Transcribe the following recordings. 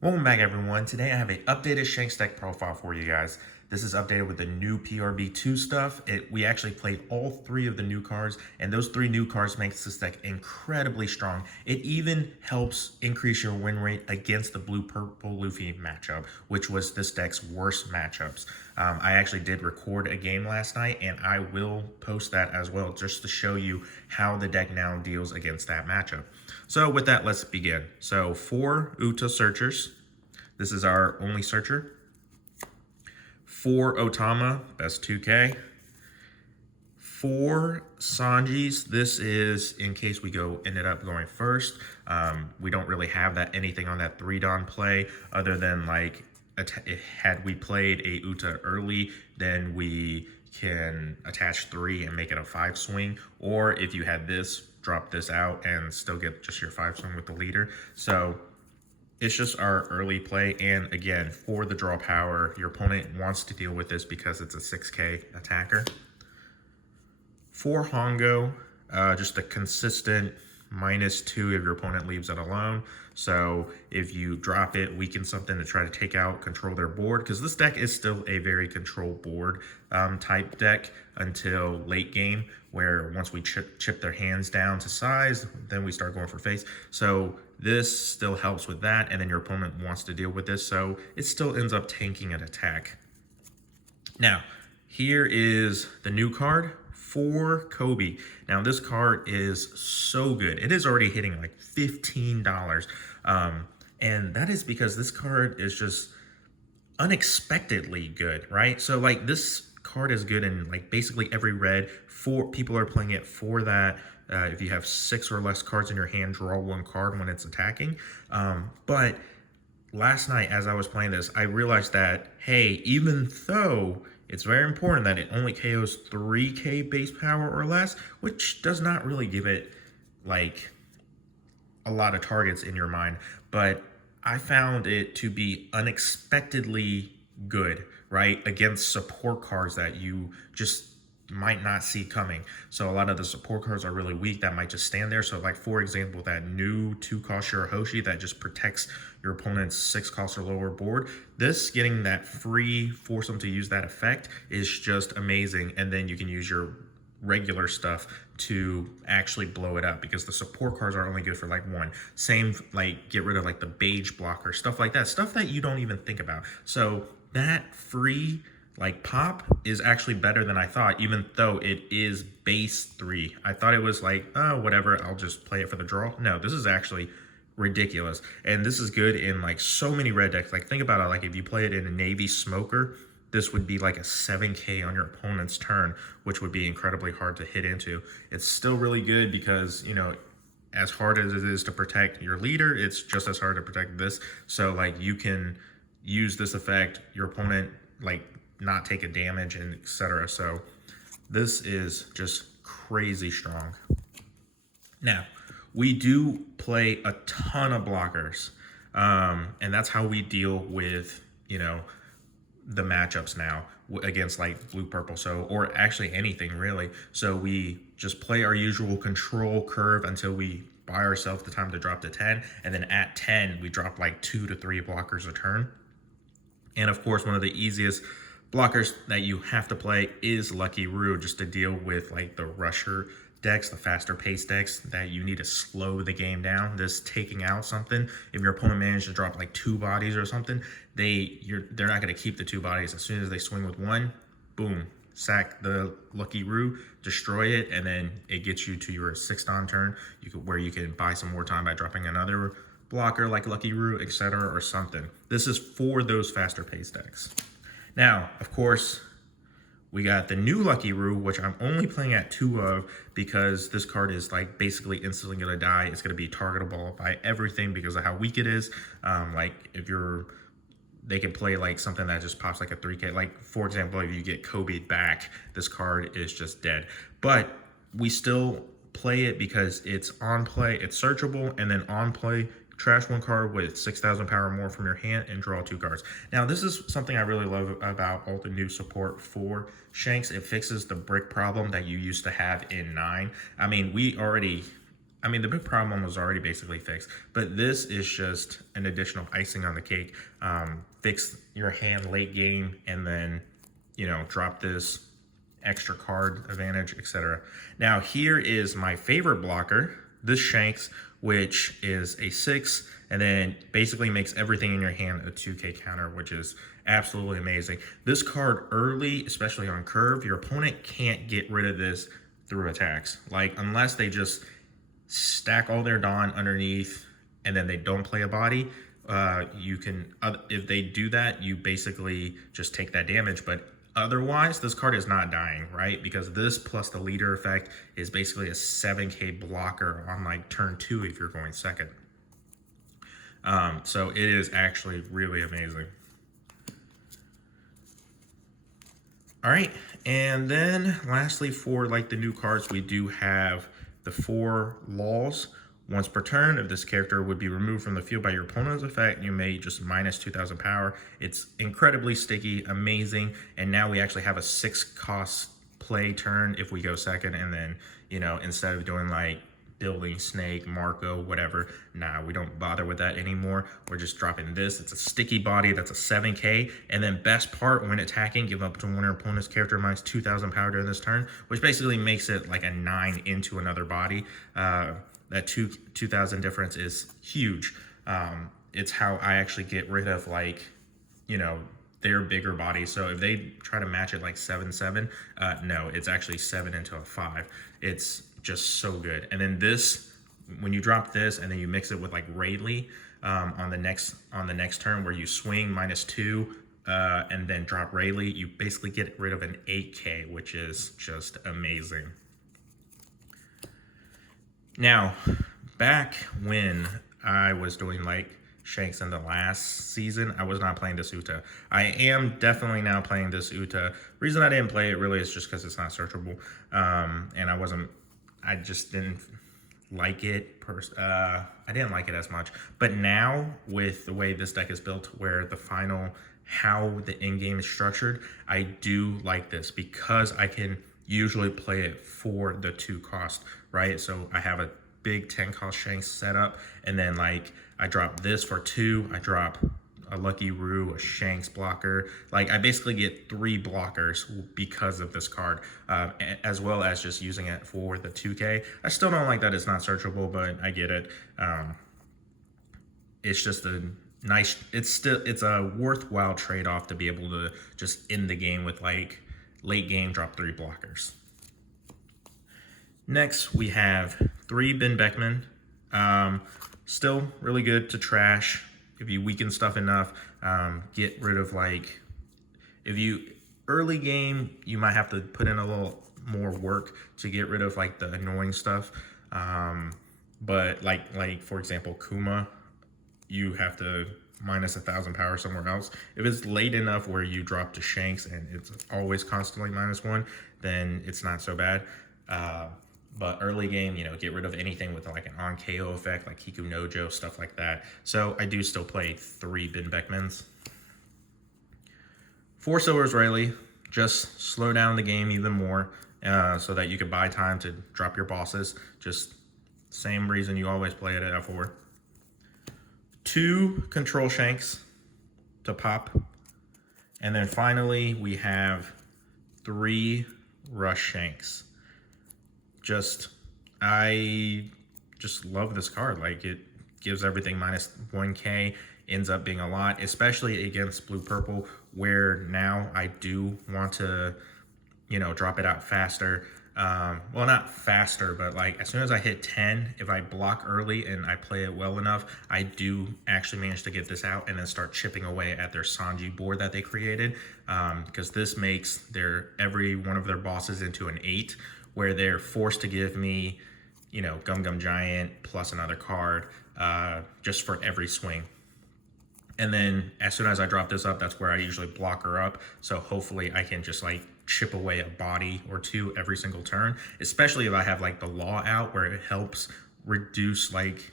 Welcome back, everyone. Today I have an updated Shanks deck profile for you guys. This is updated with the new PRB02 stuff. We actually played all three of the new cards, and those three new cards makes this deck incredibly strong. It even helps increase your win rate against the blue-purple Luffy matchup, which was this deck's worst matchups. I actually did record a game last night, and I will post that as well, just to show you how the deck now deals against that matchup. So with that, let's begin. So 4 Uta Searchers. This is our only searcher. 4 Otama, that's 2K. 4 Sanjis, this is in case we ended up going first. We don't really have anything on that 3-Don play other than like had we played a Uta early, then we can attach 3 and make it a 5 swing. Or if you had this, drop this out and still get just your 5 swing with the leader. So it's just our early play, and again, for the draw power, your opponent wants to deal with this because it's a 6K attacker. 4 Hongo, just a consistent -2 if your opponent leaves it alone. So if you drop it, weaken something to try to take out, control their board, because this deck is still a very control board type deck until late game, where once we chip their hands down to size, then we start going for face. So this still helps with that, and then your opponent wants to deal with this, so it still ends up tanking an attack. Now, here is the new card for Kobe. Now, this card is so good. It is already hitting like $15. And that is because this card is just unexpectedly good, right? So like this card is good in like basically every red. 4 people are playing it for that. If you have 6 or less cards in your hand, draw 1 card when it's attacking. But last night as I was playing this, I realized that, hey, even though it's very important that it only KOs 3K base power or less, which does not really give it like a lot of targets in your mind, but I found it to be unexpectedly good, right? Against support cards that you just might not see coming. So a lot of the support cards are really weak that might just stand there. So like, for example, that new 2-cost Shirahoshi that just protects your opponent's 6-cost or lower board. This, getting that free, force them to use that effect is just amazing. And then you can use your regular stuff to actually blow it up, because the support cards are only good for like 1. Same, like get rid of like the beige blocker, stuff like that, stuff that you don't even think about. So that free like pop is actually better than I thought, even though it is base 3. I thought it was like, oh, whatever, I'll just play it for the draw. No, this is actually ridiculous. And this is good in like so many red decks. Like think about it, like if you play it in a Navy Smoker, this would be like a 7K on your opponent's turn, which would be incredibly hard to hit into. It's still really good because, you know, as hard as it is to protect your leader, it's just as hard to protect this. So like you can use this effect, your opponent like not take a damage, and etc. So this is just crazy strong. Now, we do play a ton of blockers, and that's how we deal with, you know, the matchups now against like blue purple, so, or actually anything really. So we just play our usual control curve until we buy ourselves the time to drop to 10, and then at 10 we drop like 2 to 3 blockers a turn. And of course, one of the easiest blockers that you have to play is Lucky Roo, just to deal with like the rusher decks, the faster pace decks that you need to slow the game down. This taking out something, if your opponent managed to drop like 2 bodies or something, they're not going to keep the 2 bodies. As soon as they swing with 1, boom, sack the Lucky Roo, destroy it, and then it gets you to your 6-on turn, where you can buy some more time by dropping another blocker like Lucky Roo, etc., or something. This is for those faster pace decks. Now, of course, we got the new Lucky Roo, which I'm only playing at 2 of because this card is like basically instantly gonna die. It's gonna be targetable by everything because of how weak it is. Like if they can play like something that just pops like a 3K. Like for example, if you get Kobe back, this card is just dead. But we still play it because it's on play, it's searchable, and then on play, trash 1 card with 6,000 power more from your hand and draw 2 cards. Now, this is something I really love about all the new support for Shanks. It fixes the brick problem that you used to have in 9. I mean, we already I mean, the big problem was already basically fixed, but this is just an additional icing on the cake. Fix your hand late game, and then, you know, drop this extra card advantage, etc. Now, here is my favorite blocker, this Shanks, which is a 6, and then basically makes everything in your hand a 2k counter, which is absolutely amazing. This card early, especially on curve, your opponent can't get rid of this through attacks. Like, unless they just stack all their Dawn underneath and then they don't play a body, you can, if they do that, you basically just take that damage. But otherwise, this card is not dying, right? Because this plus the leader effect is basically a 7k blocker on like turn 2 if you're going second. So it is actually really amazing. All right, and then lastly, for like the new cards, we do have the 4 laws. Once per turn, if this character would be removed from the field by your opponent's effect, you may just minus 2,000 power. It's incredibly sticky, amazing, and now we actually have a 6 cost play turn if we go second, and then, you know, instead of doing like building, snake, Marco, whatever, nah, we don't bother with that anymore. We're just dropping this. It's a sticky body, that's a 7k, and then best part, when attacking, give up to one of your opponent's character minus 2,000 power during this turn, which basically makes it like a 9 into another body. That 2,000 difference is huge. It's how I actually get rid of, like, you know, their bigger body. So if they try to match it like 7-7, no, it's actually 7 into a 5. It's just so good. And then this, when you drop this and then you mix it with like Rayleigh on the next turn, where you swing -2 and then drop Rayleigh, you basically get rid of an 8k, which is just amazing. Now, back when I was doing like Shanks in the last season, I was not playing this Uta. I am definitely now playing this Uta. Reason I didn't play it really is just because it's not searchable, and I just didn't like it. I didn't like it as much. But now, with the way this deck is built, where how the in-game is structured, I do like this because I can usually play it for the 2 cost, right? So I have a big 10 cost Shanks set up, and then like I drop this for 2, I drop a Lucky Roo, a Shanks blocker. Like, I basically get 3 blockers because of this card, as well as just using it for the 2k. I still don't like that it's not searchable, but I get it. It's just a nice, it's a worthwhile trade-off to be able to just end the game with like late game drop 3 blockers. Next, we have 3 Ben Beckman. Still really good to trash if you weaken stuff enough. Get rid of, like, if you early game, you might have to put in a little more work to get rid of like the annoying stuff. But like for example, Kuma, you have to minus 1,000 power somewhere else. If it's late enough where you drop to Shanks and it's always constantly -1, then it's not so bad. But early game, you know, get rid of anything with like an on KO effect, like Kiku Nojo, stuff like that. So I do still play 3 Ben Beckmans. 4 Silvers Rayleigh, just slow down the game even more, so that you can buy time to drop your bosses. Just same reason you always play it at F4. 2 Control Shanks to pop. And then finally, we have 3 Rush Shanks. I just love this card. Like, it gives everything -1k, ends up being a lot, especially against blue-purple, where now I do want to, you know, drop it out faster. Well, not faster, but like as soon as I hit 10, if I block early and I play it well enough, I do actually manage to get this out and then start chipping away at their Sanji board that they created, because this makes every one of their bosses into an 8, where they're forced to give me, you know, Gum Gum Giant plus another card just for every swing. And then as soon as I drop this up, that's where I usually block her up. So hopefully I can just like chip away a body or 2 every single turn, especially if I have like the law out, where it helps reduce like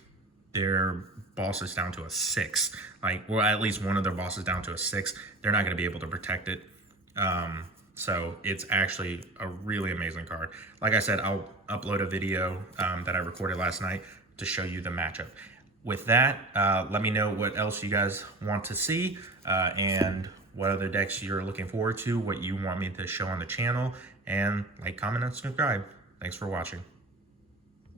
their bosses down to a 6. Like, or at least one of their bosses down to a 6. They're not going to be able to protect it. So it's actually a really amazing card. Like I said, I'll upload a video that I recorded last night to show you the matchup. With that, let me know what else you guys want to see and what other decks you're looking forward to, what you want me to show on the channel, and like, comment, and subscribe. Thanks for watching.